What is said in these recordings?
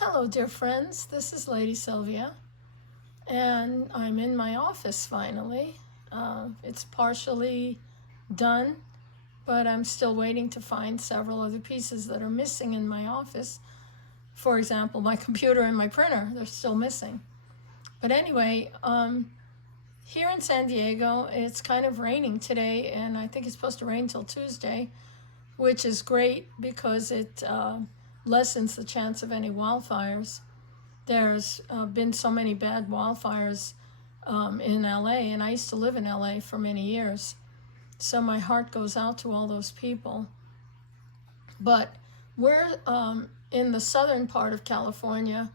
Hello, dear friends. This is Lady Sylvia, and I'm in my office finally. It's partially done, but I'm still waiting to find several other pieces that are missing in my office. For example, my computer and my printer, they're still missing. But anyway, here in San Diego, it's kind of raining today, and I think it's supposed to rain till Tuesday, which is great because it lessens the chance of any wildfires. There's been so many bad wildfires in LA, and I used to live in LA for many years. So my heart goes out to all those people. But we're in the southern part of California,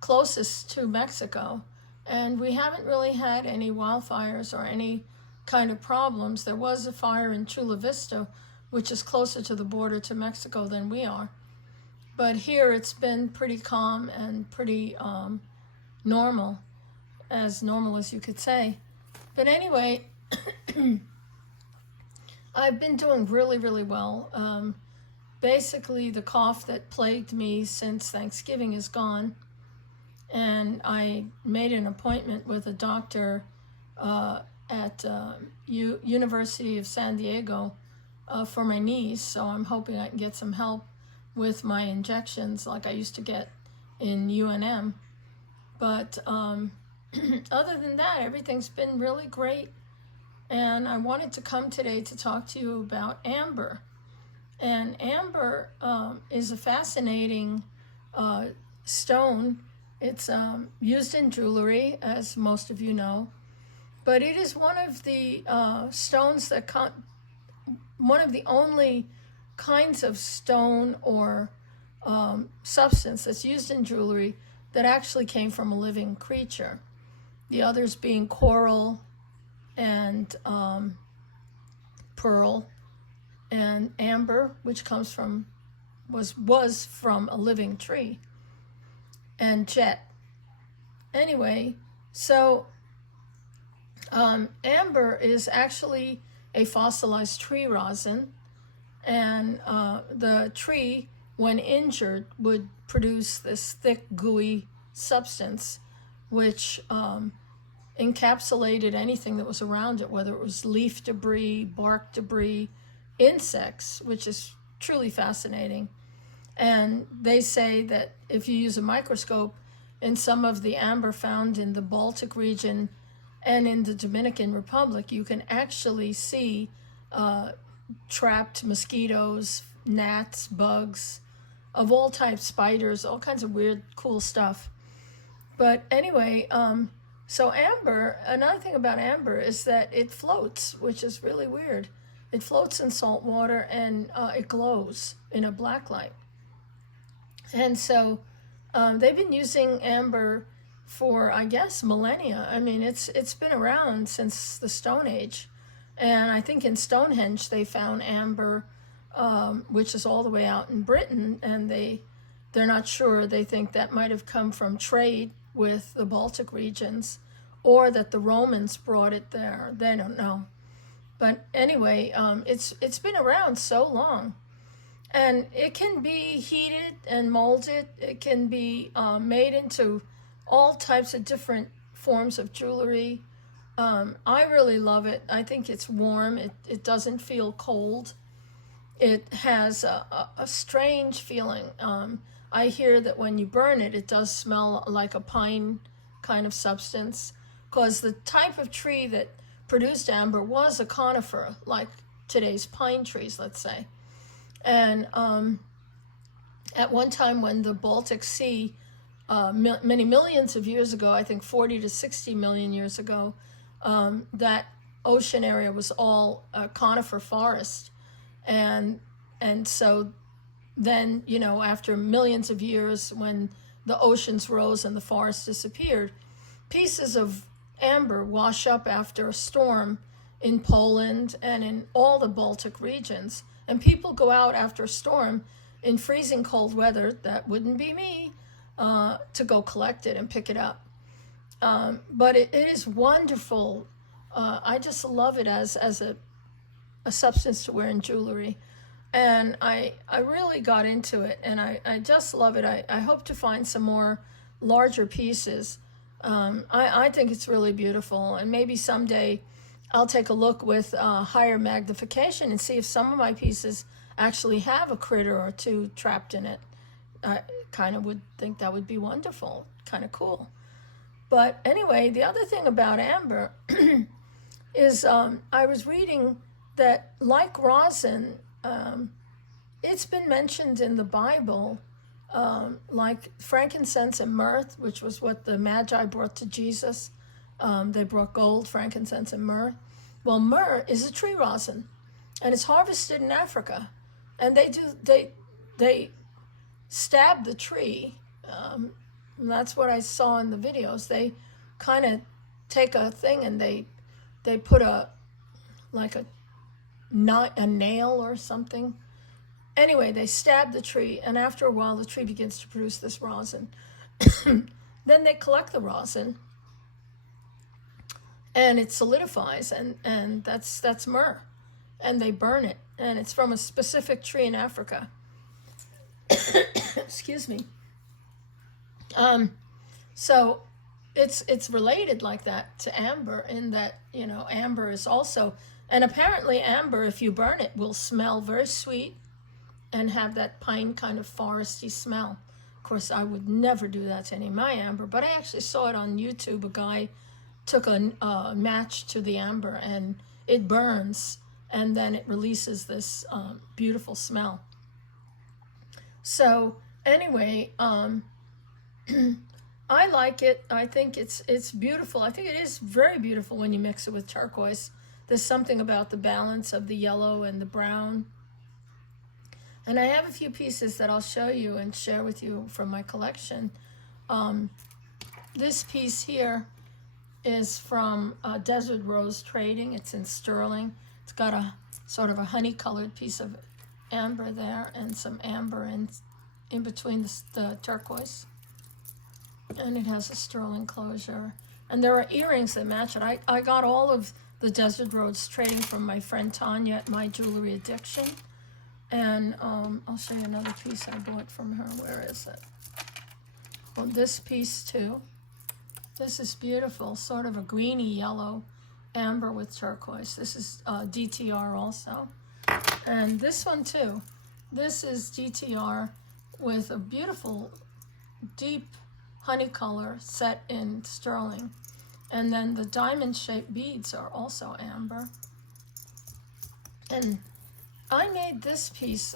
closest to Mexico, and we haven't really had any wildfires or any kind of problems. There was a fire in Chula Vista, which is closer to the border to Mexico than we are. But here it's been pretty calm and pretty normal as you could say. But anyway, I've been doing really, really well. Basically, the cough that plagued me since Thanksgiving is gone. And I made an appointment with a doctor at University of San Diego for my knees. So I'm hoping I can get some help with my injections like I used to get in UNM. But other than that, everything's been really great. And I wanted to come today to talk to you about amber. And amber is a fascinating stone. It's used in jewelry, as most of you know. But it is one of the stones that one of the only kinds of stone or substance that's used in jewelry that actually came from a living creature. The others being coral and pearl and amber, which comes from was from a living tree, and jet. Anyway, so amber is actually a fossilized tree rosin, and the tree, when injured, would produce this thick, gooey substance, which encapsulated anything that was around it, whether it was leaf debris, bark debris, insects, which is truly fascinating. And they say that if you use a microscope in some of the amber found in the Baltic region and in the Dominican Republic, you can actually see trapped mosquitoes, gnats, bugs, of all types, spiders, all kinds of weird, cool stuff. But anyway, so amber, another thing about amber is that it floats, which is really weird. It floats in salt water and it glows in a black light. And so they've been using amber for, I guess, millennia. I mean, it's been around since the Stone Age. And I think in Stonehenge they found amber, which is all the way out in Britain, and they're not sure. They think that might have come from trade with the Baltic regions, or that the Romans brought it there. They don't know. But anyway, it's been around so long. And it can be heated and molded. It can be made into all types of different forms of jewelry. I really love it. I think it's warm. It doesn't feel cold. It has a strange feeling. I hear that when you burn it, it does smell like a pine kind of substance, because the type of tree that produced amber was a conifer, like today's pine trees, let's say. And at one time when the Baltic Sea, many millions of years ago, I think 40 to 60 million years ago, that ocean area was all conifer forest. And so then, after millions of years, when the oceans rose and the forest disappeared, pieces of amber wash up after a storm in Poland and in all the Baltic regions. And people go out after a storm in freezing cold weather, that wouldn't be me, to go collect it and pick it up. But it is wonderful. I just love it as a substance to wear in jewelry. and I really got into it, and I just love it. I hope to find some more larger pieces. I think it's really beautiful, and maybe someday I'll take a look with higher magnification and see if some of my pieces actually have a critter or two trapped in it. I kind of would think that would be wonderful, kind of cool. But anyway, the other thing about amber is I was reading that, like rosin, it's been mentioned in the Bible, like frankincense and myrrh, which was what the Magi brought to Jesus. They brought gold, frankincense, and myrrh. Well, myrrh is a tree rosin, and it's harvested in Africa, and they stab the tree. And that's what I saw in the videos. They kind of take a thing and they put a nail or something. Anyway, they stab the tree, and after a while, the tree begins to produce this rosin. Then they collect the rosin, and it solidifies, and that's myrrh, and they burn it, and it's from a specific tree in Africa. Excuse me. So it's related like that to amber, in that, you know, amber is also, and apparently amber, if you burn it, will smell very sweet and have that pine kind of foresty smell. Of course, I would never do that to any of my amber, but I actually saw it on YouTube. A guy took a match to the amber and it burns, and then it releases this beautiful smell. So anyway, I like it. I think it's beautiful. I think it is very beautiful when you mix it with turquoise. There's something about the balance of the yellow and the brown. And I have a few pieces that I'll show you and share with you from my collection. This piece here is from Desert Rose Trading. It's in sterling. It's got a sort of a honey-colored piece of amber there and some amber in between the turquoise. And it has a sterling closure. And there are earrings that match it. I got all of the Desert Rose Trading from my friend Tanya at My Jewelry Addiction. And I'll show you another piece I bought from her. Where is it? Well, this piece too. This is beautiful, sort of a greeny yellow amber with turquoise. This is DTR also. And this one too. This is DTR with a beautiful deep honey color set in sterling. And then the diamond-shaped beads are also amber. And I made this piece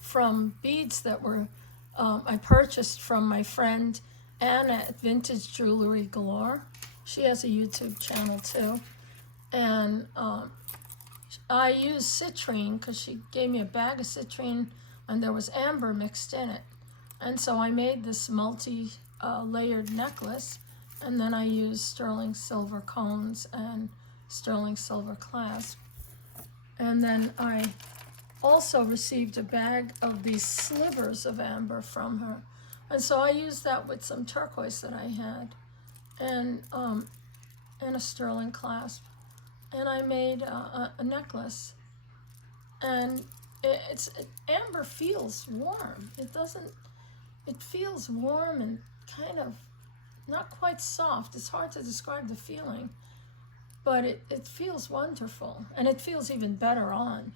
from beads that were I purchased from my friend Anna at Vintage Jewelry Galore. She has a YouTube channel too. And I used citrine because she gave me a bag of citrine and there was amber mixed in it. And so I made this multi-layered necklace, and then I used sterling silver cones and sterling silver clasp. And then I also received a bag of these slivers of amber from her. And so I used that with some turquoise that I had, and a sterling clasp. And I made a necklace. And amber feels warm. It feels warm and kind of not quite soft. It's hard to describe the feeling, but it feels wonderful, and it feels even better on.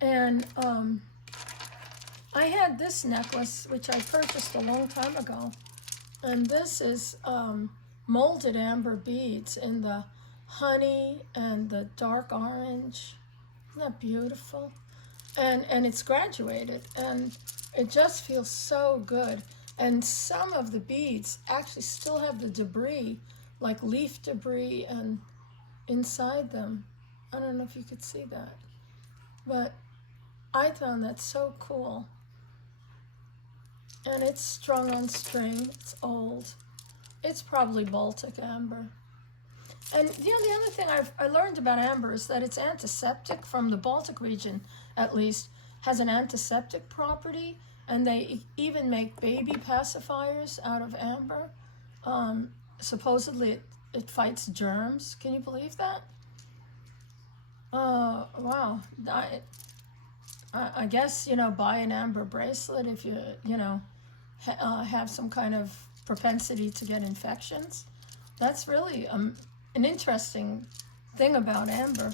And I had this necklace, which I purchased a long time ago, and this is molded amber beads in the honey and the dark orange. Isn't that beautiful? And it's graduated, and it just feels so good. And some of the beads actually still have the debris, like leaf debris, and inside them. I don't know if you could see that, but I found that so cool. And it's strung on string. It's old. It's probably Baltic amber. And the other thing I learned about amber is that it's antiseptic, from the Baltic region at least, has an antiseptic property, and they even make baby pacifiers out of amber. Supposedly it fights germs. Can you believe that? Wow. I guess, you know, buy an amber bracelet if you, you know, have some kind of propensity to get infections. That's really an interesting thing about amber.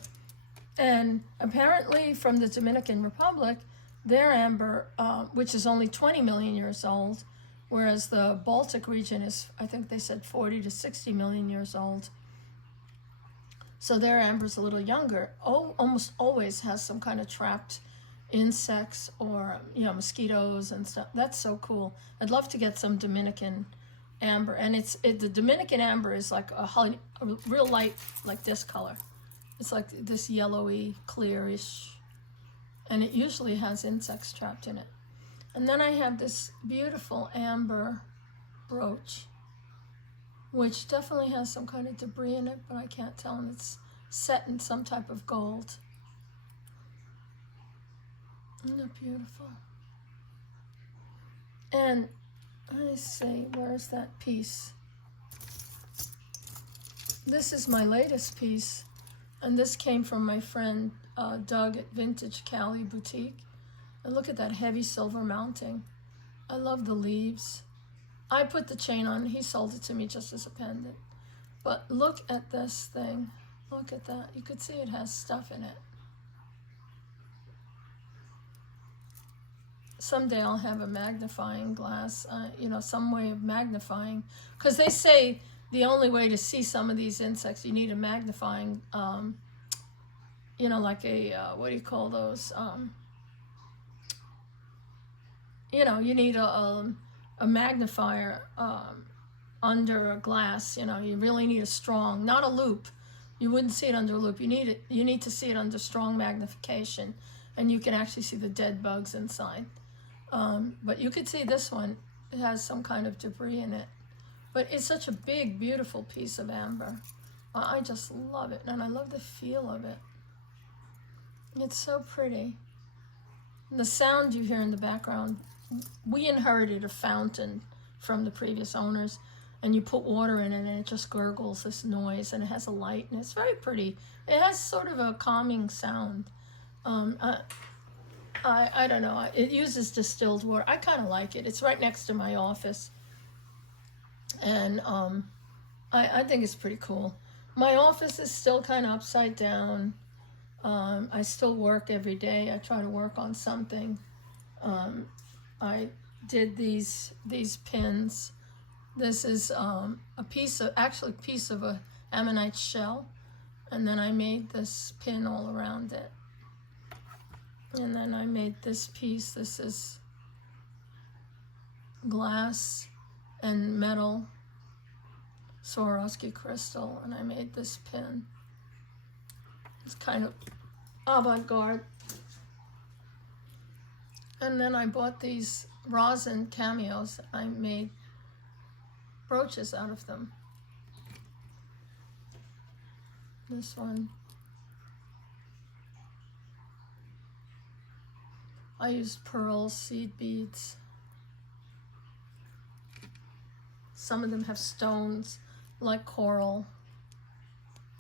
And apparently from the Dominican Republic, their amber, which is only 20 million years old, whereas the Baltic region is, I think they said 40 to 60 million years old. So their amber's a little younger. Almost always has some kind of trapped insects or, you know, mosquitoes and stuff. That's so cool. I'd love to get some Dominican amber, and the Dominican amber is like a real light, like this color. It's like this yellowy, clearish, and it usually has insects trapped in it. And then I have this beautiful amber brooch, which definitely has some kind of debris in it, but I can't tell, and it's set in some type of gold. Isn't that beautiful? And I say, where's that piece? This is my latest piece, and this came from my friend Doug at Vintage Cali Boutique. And look at that heavy silver mounting. I love the leaves. I put the chain on. He sold it to me just as a pendant. But look at this thing. Look at that. You could see it has stuff in it. Someday I'll have a magnifying glass, you know, some way of magnifying. Because they say the only way to see some of these insects, you need a magnifying, you know, like a, what do you call those? You know, you need a magnifier under a glass. You know, you really need a strong, not a loop. You wouldn't see it under a loop. You need to see it under strong magnification, and you can actually see the dead bugs inside. But you could see this one, it has some kind of debris in it. But it's such a big, beautiful piece of amber. I just love it, and I love the feel of it. It's so pretty. And the sound you hear in the background, we inherited a fountain from the previous owners, and you put water in it, and it just gurgles this noise, and it has a light, and it's very pretty. It has sort of a calming sound. I don't know. It uses distilled water. I kind of like it. It's right next to my office. And I think it's pretty cool. My office is still kind of upside down. I still work every day. I try to work on something. I did these pins. This is a piece of a ammonite shell. And then I made this pin all around it. And then I made this piece. This is glass and metal Swarovski crystal, and I made this pin. It's kind of avant-garde. And then I bought these rosin cameos. I made brooches out of them. This one. I used pearls, seed beads. Some of them have stones like coral.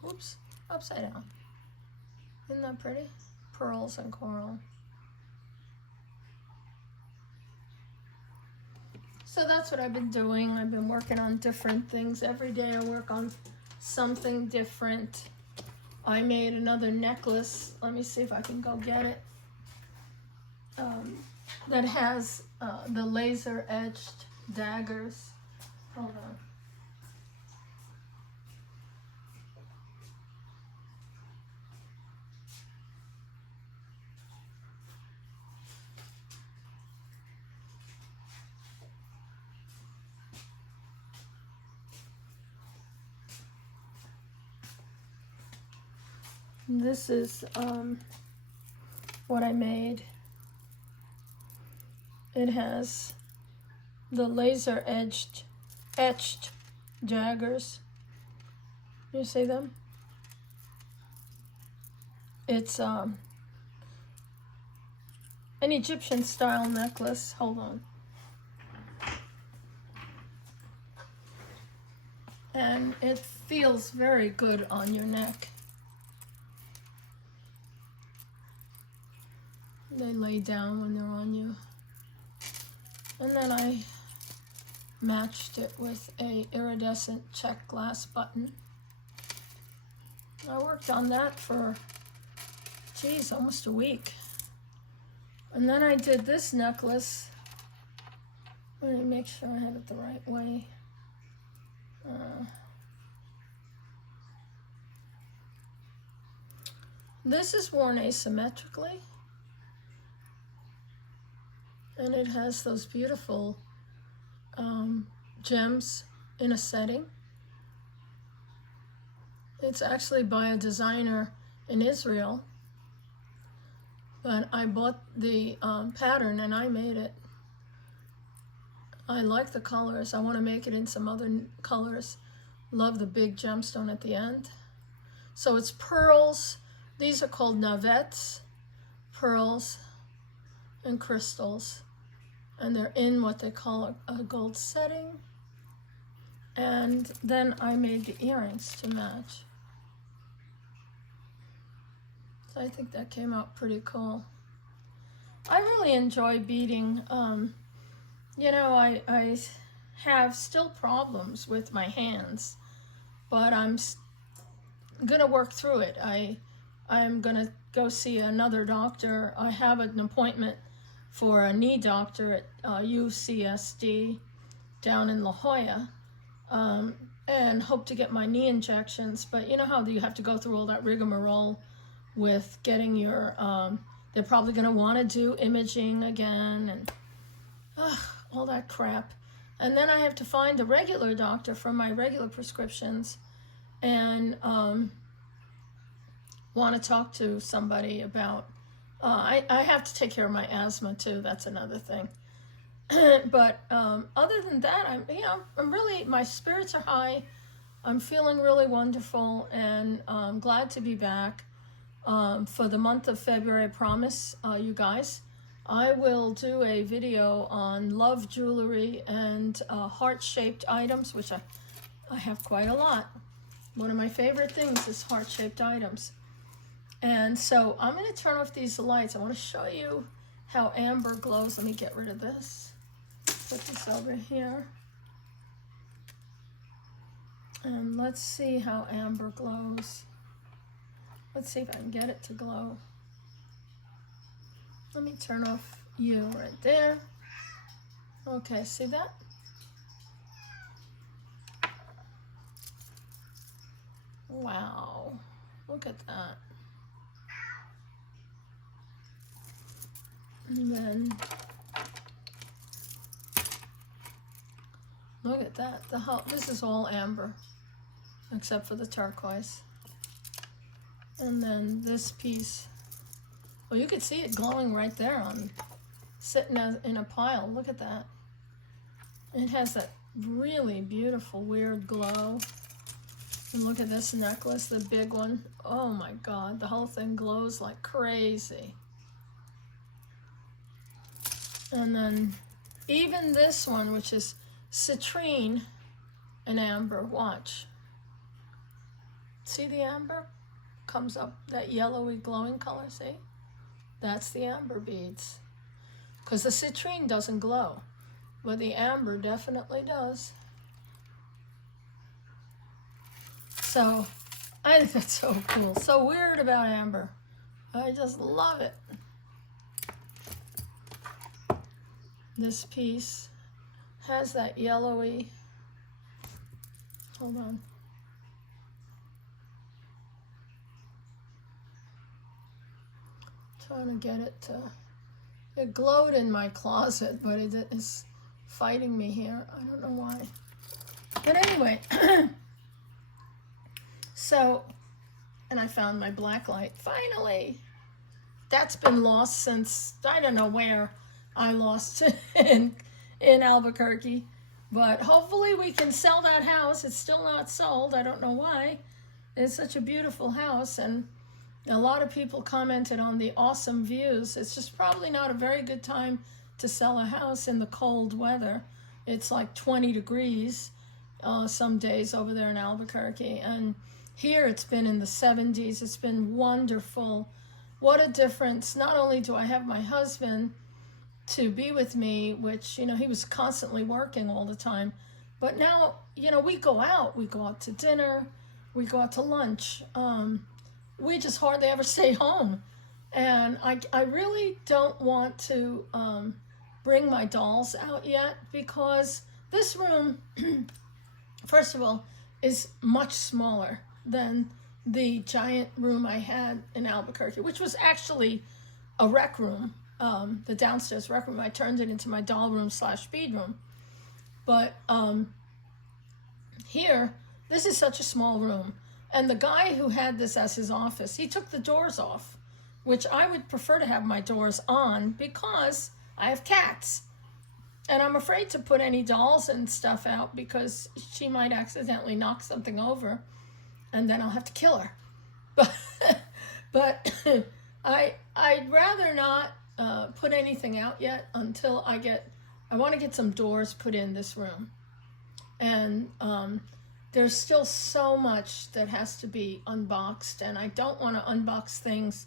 Oops, upside down. Isn't that pretty? Pearls and coral. So that's what I've been doing. I've been working on different things. Every day I work on something different. I made another necklace. Let me see if I can go get it. That has the laser etched daggers. Hold on. This is what I made. It has the laser etched daggers. You see them? It's an Egyptian style necklace. Hold on. And it feels very good on your neck. They lay down when they're on you. And then I matched it with a iridescent check glass button. I worked on that for, geez, almost a week. And then I did this necklace. Let me make sure I have it the right way. This is worn asymmetrically. And it has those beautiful gems in a setting. It's actually by a designer in Israel, but I bought the pattern and I made it. I like the colors. I want to make it in some other colors. Love the big gemstone at the end. So it's pearls. These are called navets, pearls and crystals. And they're in what they call a gold setting. And then I made the earrings to match. So I think that came out pretty cool. I really enjoy beading. You know, I have still problems with my hands, but I'm gonna work through it. I'm gonna go see another doctor. I have an appointment for a knee doctor at UCSD down in La Jolla, and hope to get my knee injections. But you know how you have to go through all that rigmarole with getting your, they're probably going to want to do imaging again and all that crap. And then I have to find a regular doctor for my regular prescriptions and want to talk to somebody about, I have to take care of my asthma too. That's another thing. But other than that, I'm really, my spirits are high. I'm feeling really wonderful, and I'm glad to be back. For the month of February, I promise you guys, I will do a video on love jewelry and heart-shaped items, which I have quite a lot. One of my favorite things is heart-shaped items. And so I'm going to turn off these lights. I want to show you how amber glows. Let me get rid of this. Put this over here. And let's see how amber glows. Let's see if I can get it to glow. Let me turn off you right there. Okay, see that? Wow, look at that. And then, look at that. This is all amber, except for the turquoise. And then this piece, well, you could see it glowing right there sitting in a pile. Look at that. It has that really beautiful, weird glow. And look at this necklace, the big one. Oh my God, the whole thing glows like crazy. And then even this one, which is citrine and amber, watch. See the amber? Comes up, that yellowy glowing color, see? That's the amber beads. Because the citrine doesn't glow, but the amber definitely does. So, I think that's so cool. So weird about amber. I just love it. This piece has that yellowy, hold on. Trying to get it to, it glowed in my closet, but it is fighting me here. I don't know why. But anyway, so, and I found my black light, finally. That's been lost since, I don't know where I lost in Albuquerque. But hopefully we can sell that house. It's still not sold. I don't know why. It's such a beautiful house, and a lot of people commented on the awesome views. It's just probably not a very good time to sell a house in the cold weather. It's like 20 degrees some days over there in Albuquerque. And here it's been in the 70s. It's been wonderful. what a difference. Not only do I have my husband to be with me, which, he was constantly working all the time, but now, we go out to dinner, we go out to lunch. We just hardly ever stay home. And I really don't want to bring my dolls out yet, because this room, first of all, is much smaller than the giant room I had in Albuquerque, which was actually a rec room, the downstairs rec room. I turned it into my doll room / bead room. But here, this is such a small room. And the guy who had this as his office, he took the doors off, which I would prefer to have my doors on because I have cats. And I'm afraid to put any dolls and stuff out because she might accidentally knock something over and then I'll have to kill her. But I'd rather not put anything out yet until I want to get some doors put in this room. And there's still so much that has to be unboxed, and I don't want to unbox things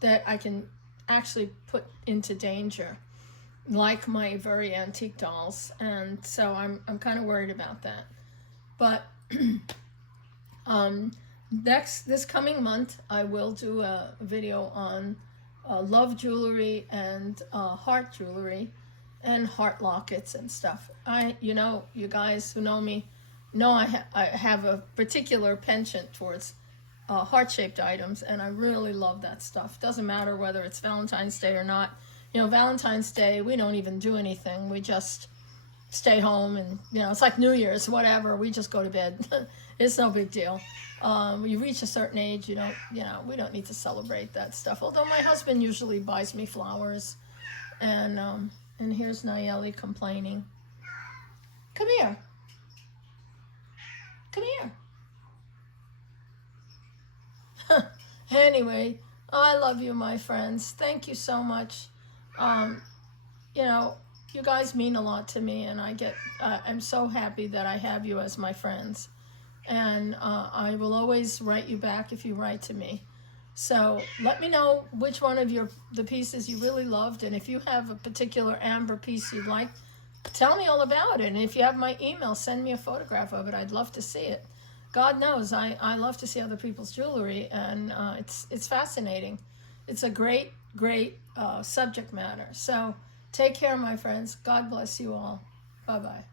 that I can actually put into danger, like my very antique dolls. And so I'm kind of worried about that. But this coming month, I will do a video on love jewelry and heart jewelry and heart lockets and stuff. You guys who know me know I have a particular penchant towards heart-shaped items, and I really love that stuff. Doesn't matter whether it's Valentine's Day or not. Valentine's Day, we don't even do anything. We just stay home, and it's like New Year's, whatever. We just go to bed. It's no big deal. You reach a certain age, we don't need to celebrate that stuff. Although my husband usually buys me flowers, and here's Nayeli complaining. Come here. Come here. Anyway, I love you, my friends. Thank you so much. You guys mean a lot to me, and I'm so happy that I have you as my friends. And I will always write you back if you write to me. So let me know which one of the pieces you really loved, and if you have a particular amber piece you'd like, tell me all about it. And if you have my email, send me a photograph of it. I'd love to see it. God knows I love to see other people's jewelry, and it's fascinating. It's a great subject matter. So take care, my friends. God bless you all. Bye-bye.